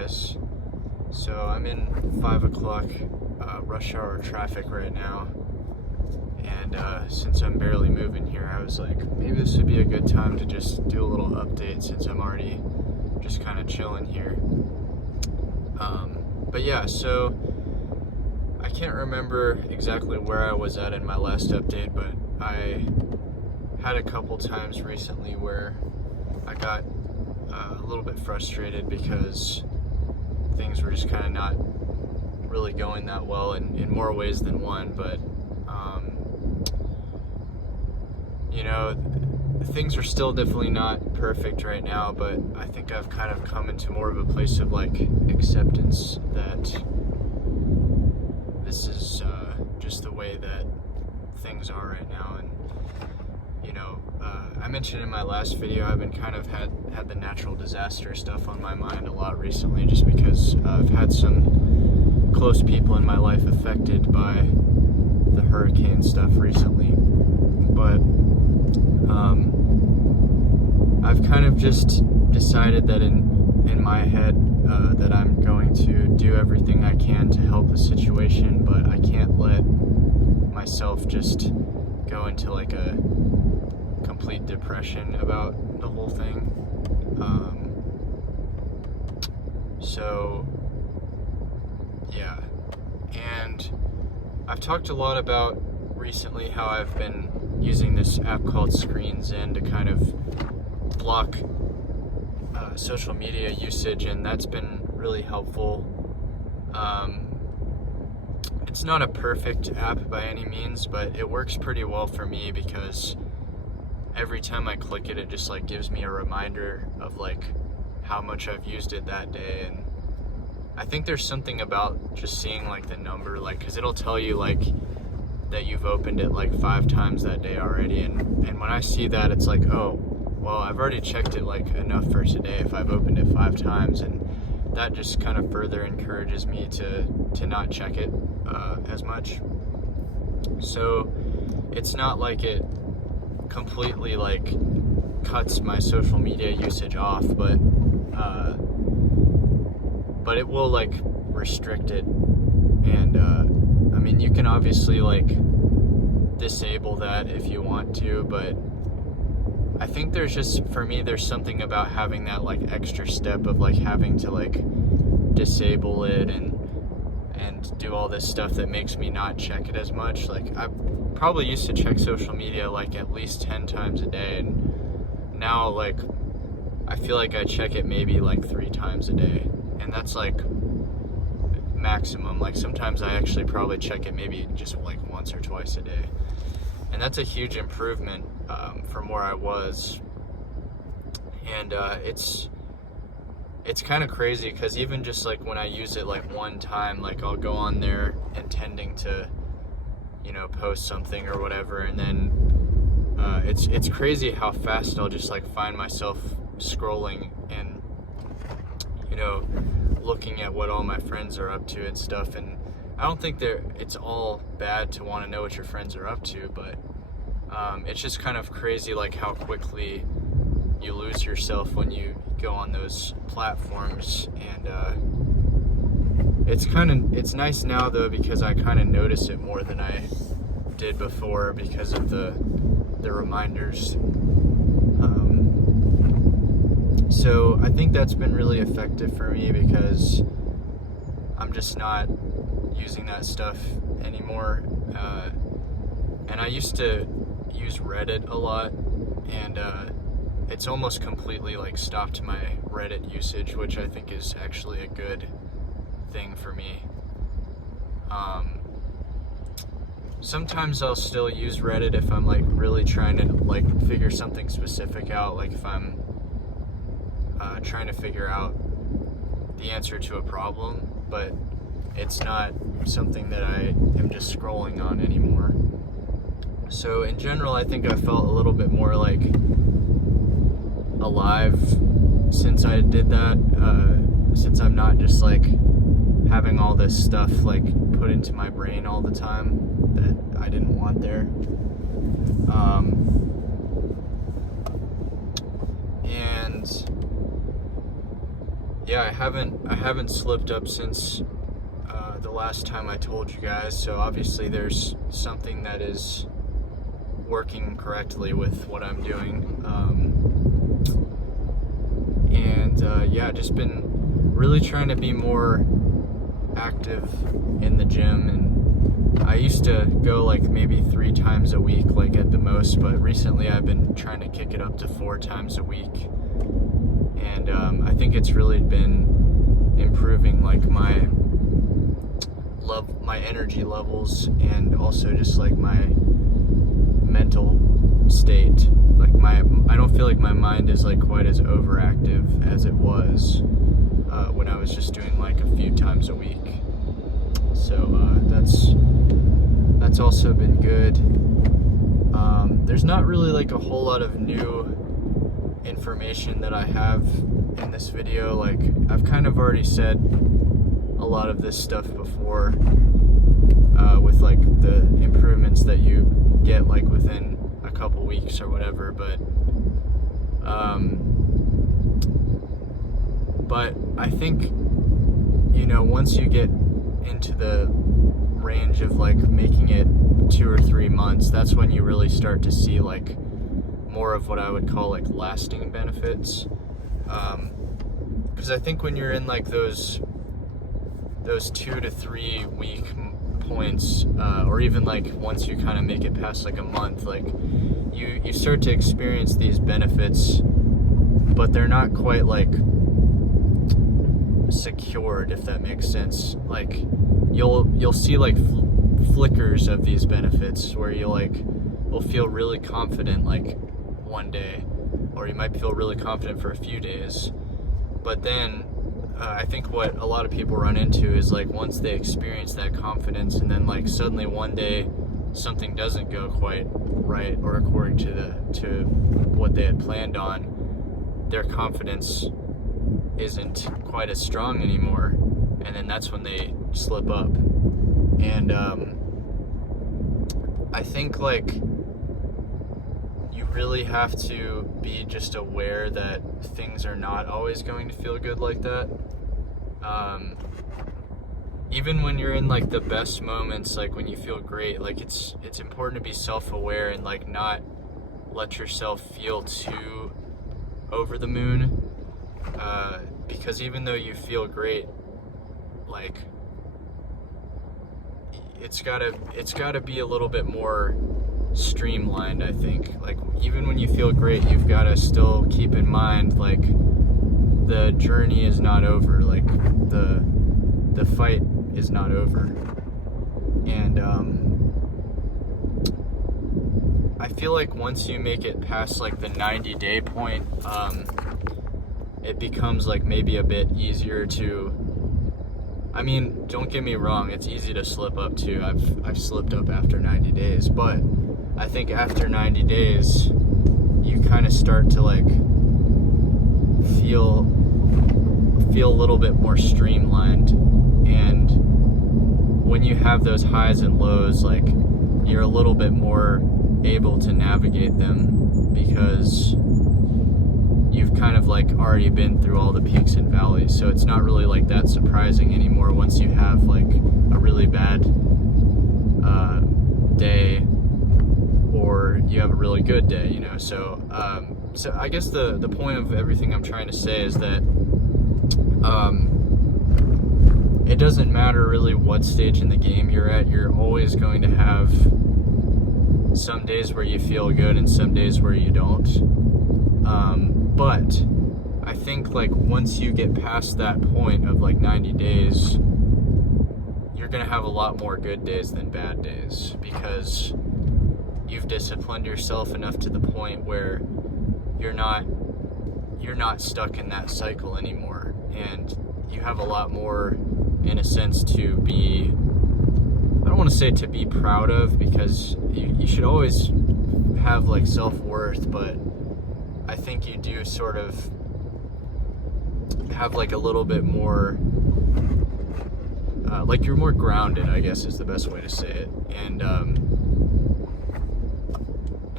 guys. So I'm in 5 o'clock rush hour traffic right now, and since I'm barely moving here, I was like, maybe this would be a good time to just do a little update since I'm already just kind of chilling here. But yeah, so I can't remember exactly where I was at in my last update, but I had a couple times recently where I got a little bit frustrated because things were just kind of not really going that well in more ways than one. But you know, things are still definitely not perfect right now, but I think I've kind of come into more of a place of like acceptance that this is just the way that things are right now. And you know, I mentioned in my last video, I've been kind of had the natural disaster stuff on my mind a lot recently, just because I've had some close people in my life affected by the hurricane stuff recently. But I've kind of just decided that in my head that I'm going to do everything I can to help the situation, but I can't let myself just go into like a complete depression about the whole thing. So yeah, and I've talked a lot about recently how I've been using this app called Streamline to kind of block social media usage, and that's been really helpful. It's not a perfect app by any means, but it works pretty well for me because every time I click it, it just like gives me a reminder of like how much I've used it that day. And I think there's something about just seeing like the number, like, because it'll tell you like that you've opened it like 5 times that day already, and when I see that, it's like, oh well, I've already checked it like enough for today if I've opened it 5 times, and that just kind of further encourages me to not check it as much. So it's not like it completely like cuts my social media usage off, but it will like restrict it. And I mean, you can obviously like disable that if you want to, but I think there's just, for me, there's something about having that like extra step of like having to like disable it and do all this stuff that makes me not check it as much. Like, I probably used to check social media like at least 10 times a day, and now like I feel like I check it maybe like 3 times a day, and that's like maximum. Like sometimes I actually probably check it maybe just like once or twice a day, and that's a huge improvement from where I was. And it's kind of crazy because even just like when I use it like one time, like I'll go on there intending to, you know, post something or whatever, and then it's crazy how fast I'll just like find myself scrolling and, you know, looking at what all my friends are up to and stuff. And I don't think it's all bad to want to know what your friends are up to, but it's just kind of crazy like how quickly you lose yourself when you go on those platforms. And it's nice now though, because I kind of notice it more than I did before because of the reminders. So I think that's been really effective for me because I'm just not using that stuff anymore. And I used to use Reddit a lot, and it's almost completely like stopped my Reddit usage, which I think is actually a good thing for me. Sometimes I'll still use Reddit if I'm like really trying to like figure something specific out, like if I'm trying to figure out the answer to a problem, but it's not something that I am just scrolling on anymore. So in general, I think I felt a little bit more like alive since I did that, since I'm not just like having all this stuff like put into my brain all the time that I didn't want there. And yeah, I haven't slipped up since the last time I told you guys, so obviously there's something that is working correctly with what I'm doing. Yeah, just been really trying to be more active in the gym, and I used to go like maybe 3 times a week, like at the most, but recently I've been trying to kick it up to 4 times a week, and I think it's really been improving like my energy levels, and also just like my mental state. Like I don't feel like my mind is like quite as overactive as it was when I was just doing like a few times a week. So that's also been good. There's not really like a whole lot of new information that I have in this video. Like I've kind of already said a lot of this stuff before, with like the improvements that you get like within a couple weeks or whatever, but I think, you know, once you get into the range of like making it 2 or 3 months, that's when you really start to see like more of what I would call like lasting benefits, because I think when you're in like those 2 to 3 week points, or even like once you kind of make it past like a month, like you start to experience these benefits, but they're not quite like secured, if that makes sense. Like you'll see like flickers of these benefits where will feel really confident like one day, or you might feel really confident for a few days, but then I think what a lot of people run into is like once they experience that confidence, and then like suddenly one day something doesn't go quite right or according to what they had planned on, their confidence isn't quite as strong anymore, and then that's when they slip up. And I think like you really have to be just aware that things are not always going to feel good like that. Even when you're in like the best moments, like when you feel great, like it's important to be self-aware and like not let yourself feel too over the moon, because even though you feel great, like it's gotta be a little bit more streamlined, I think. Like even when you feel great, you've got to still keep in mind like the journey is not over, like the fight is not over. And I feel like once you make it past like the 90-day point, it becomes like maybe a bit easier to, I mean, don't get me wrong, it's easy to slip up too. I've slipped up after 90 days, but I think after 90 days, you kind of start to like feel a little bit more streamlined. And when you have those highs and lows, like you're a little bit more able to navigate them, because you've kind of like already been through all the peaks and valleys. So it's not really like that surprising anymore once you have like a really bad day, or you have a really good day, you know. So I guess the point of everything I'm trying to say is that it doesn't matter really what stage in the game you're at. You're always going to have some days where you feel good and some days where you don't. But I think like once you get past that point of like 90 days, you're gonna have a lot more good days than bad days, because you've disciplined yourself enough to the point where you're not stuck in that cycle anymore, and you have a lot more, in a sense, to be, I don't want to say to be proud of, because you should always have like self-worth, but I think you do sort of have like a little bit more, like you're more grounded, I guess is the best way to say it. And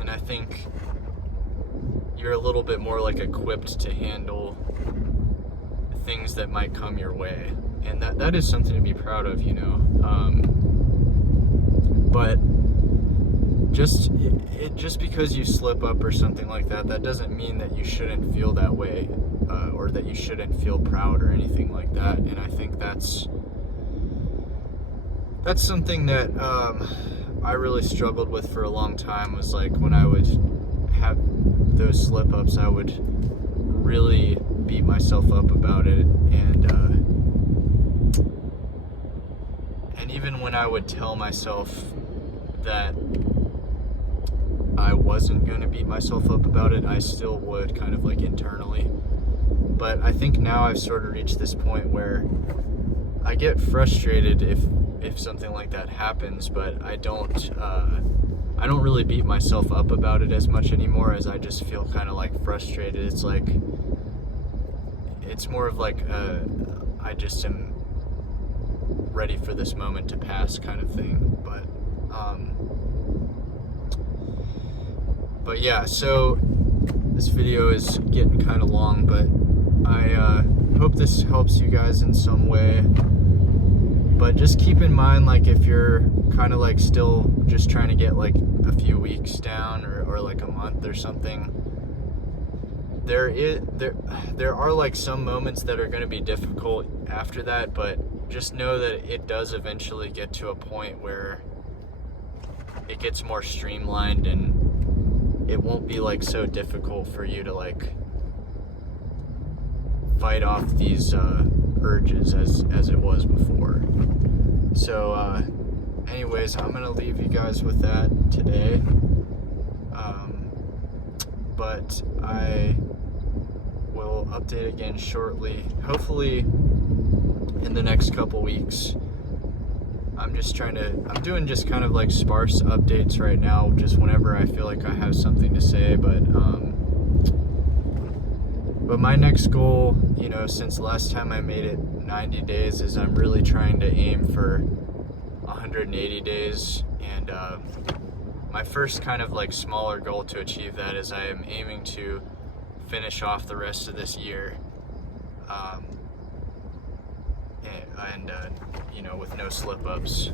I think you're a little bit more like equipped to handle things that might come your way, and that is something to be proud of, you know. But just because you slip up or something like that, that doesn't mean that you shouldn't feel that way, or that you shouldn't feel proud or anything like that. And I think that's something that I really struggled with for a long time. Was like when I would have those slip ups, I would really beat myself up about it, and even when I would tell myself that I wasn't going to beat myself up about it, I still would, kind of like internally. But I think now I've sort of reached this point where I get frustrated if something like that happens, but I don't really beat myself up about it as much anymore, as I just feel kind of like frustrated. It's like, it's more of like I just am ready for this moment to pass kind of thing. But yeah, so this video is getting kind of long, but I hope this helps you guys in some way. But just keep in mind, like, if you're kind of like still just trying to get like a few weeks down, or like a month or something, there are like some moments that are going to be difficult after that, but just know that it does eventually get to a point where it gets more streamlined, and it won't be like so difficult for you to like fight off these urges as it was before. So anyways, I'm gonna leave you guys with that today, but I will update again shortly, hopefully in the next couple weeks. I'm doing just kind of like sparse updates right now, just whenever I feel like I have something to say, but my next goal, you know, since last time I made it 90 days, is I'm really trying to aim for 180 days, and my first kind of like smaller goal to achieve that is I am aiming to finish off the rest of this year, and you know, with no slip-ups,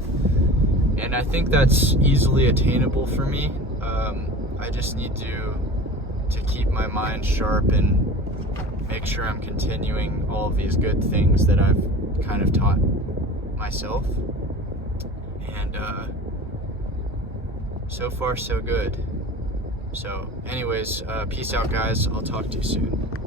and I think that's easily attainable for me. I just need to keep my mind sharp and make sure I'm continuing all of these good things that I've kind of taught myself, and so far so good. So anyways, peace out guys, I'll talk to you soon.